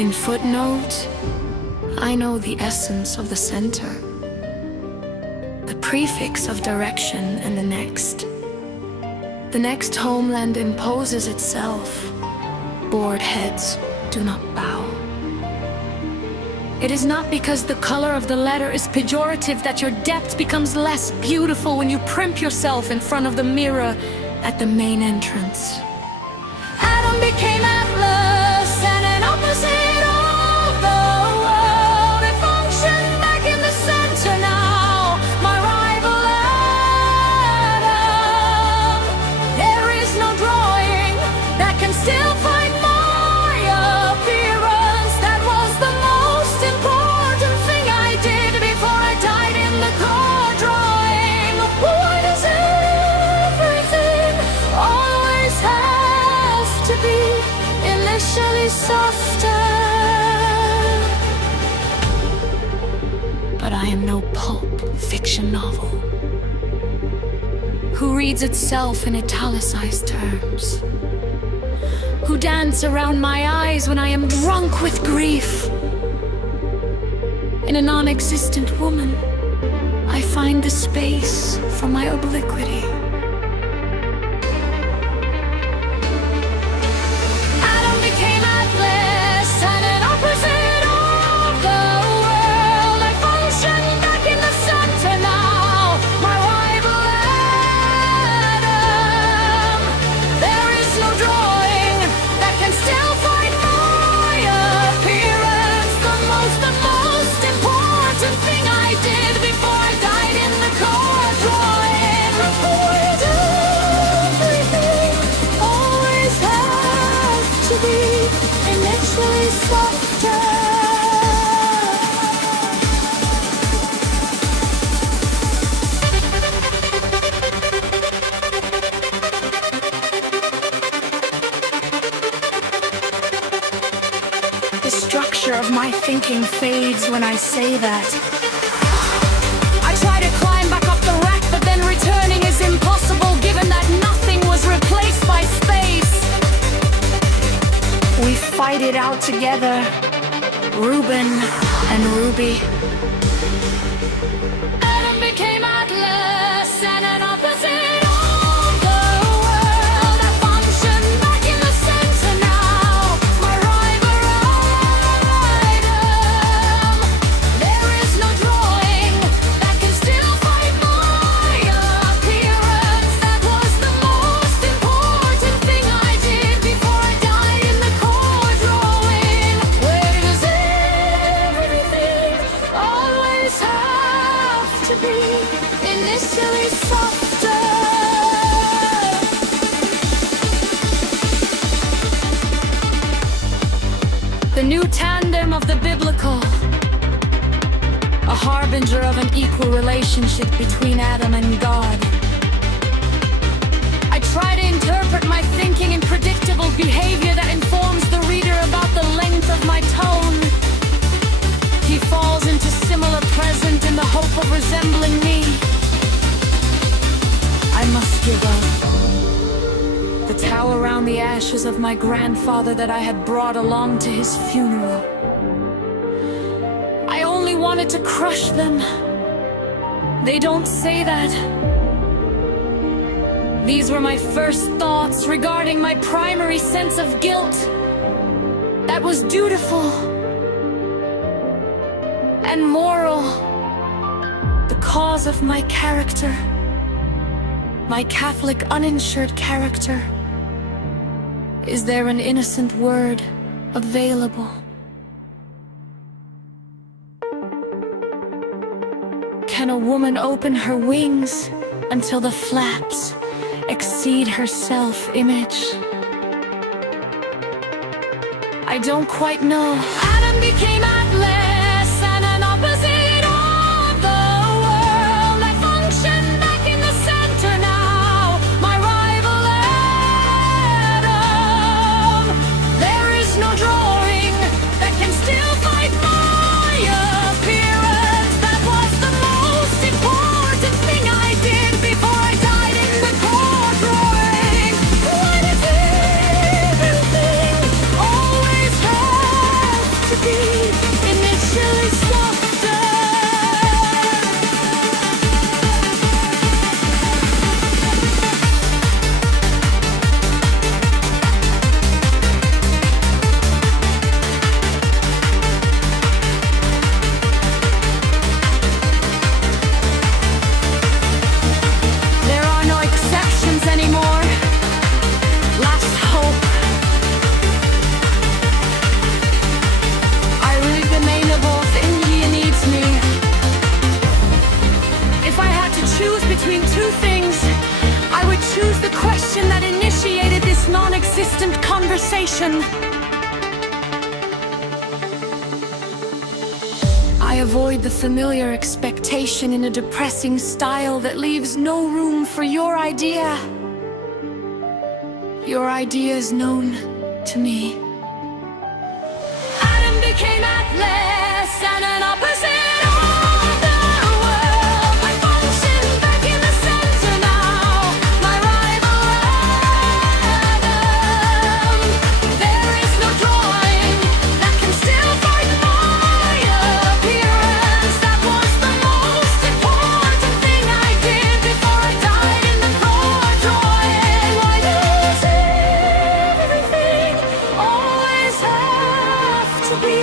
In footnote, I know the essence of the center, the prefix of direction and the next. The next homeland imposes itself. Bored heads do not bow. It is not because the color of the letter is pejorative that your depth becomes less beautiful when you primp yourself in front of the mirror at the main entrance. Adam became Atlas and an opposite of the world. It functioned back in the center now, my rival Adam. There is no drawing that can still find my appearance. That was the most important thing I did before I died in the car drawing. Why does everything always have to be initially softer? But I am no pulp fiction novel who reads itself in italicized terms, who dance around my eyes when I am drunk with grief. In a non-existent woman, I find the space for my obliquity. Adam became Atlas and an opposite of the world. I function back in the center now, my rival Adam. There is no drawing that can still find my appearance. The most important thing I did before I died in the car drawing. Why does everything always have to be initially softer? The structure of my thinking fades when I say that. I try to climb back up the rack, but then returning is impossible given that nothing was replaced by space. We fight it out together, Reuben and Ruby. Adam became Atlas and an opposite of the world. I function back in the center now, my rival Adam. There is no drawing that can still find my appearance. That was the most important thing I did before I died in the car drawing. Where does everything always have to be initially softer? The new tandem of the biblical, a harbinger of an equal relationship between Adam and God. I try to interpret my thinking in predictable behavior that informs the reader about the length of my tone. He falls into similar present in the hope of resembling me. I must give up. The towel around the ashes of my grandfather that I had brought along to his funeral. I only wanted to crush them. They don't say that. These were my first thoughts regarding my primary sense of guilt. That was dutiful and moral. The cause of my character, my Catholic uninsured character. Is there an innocent word available? Can a woman open her wings until the flaps exceed her self-image? I don't quite know. Adam became Atlas and an opposite of the world. I function back in the center now, my rival Adam. There is no drawing that can still fight my appearance. That was the most important thing I did before I died in the car drawing. Why does everything always have situation. I avoid the familiar expectation in a depressing style that leaves no room for your idea. Your idea is known to me. Adam became Atlas and an opposite of the world. I function back in the center now, my rival Adam. There is no drawing that can still fight my appearance. That was the most important thing I did before I died in the court drawing. Why does everything always have to be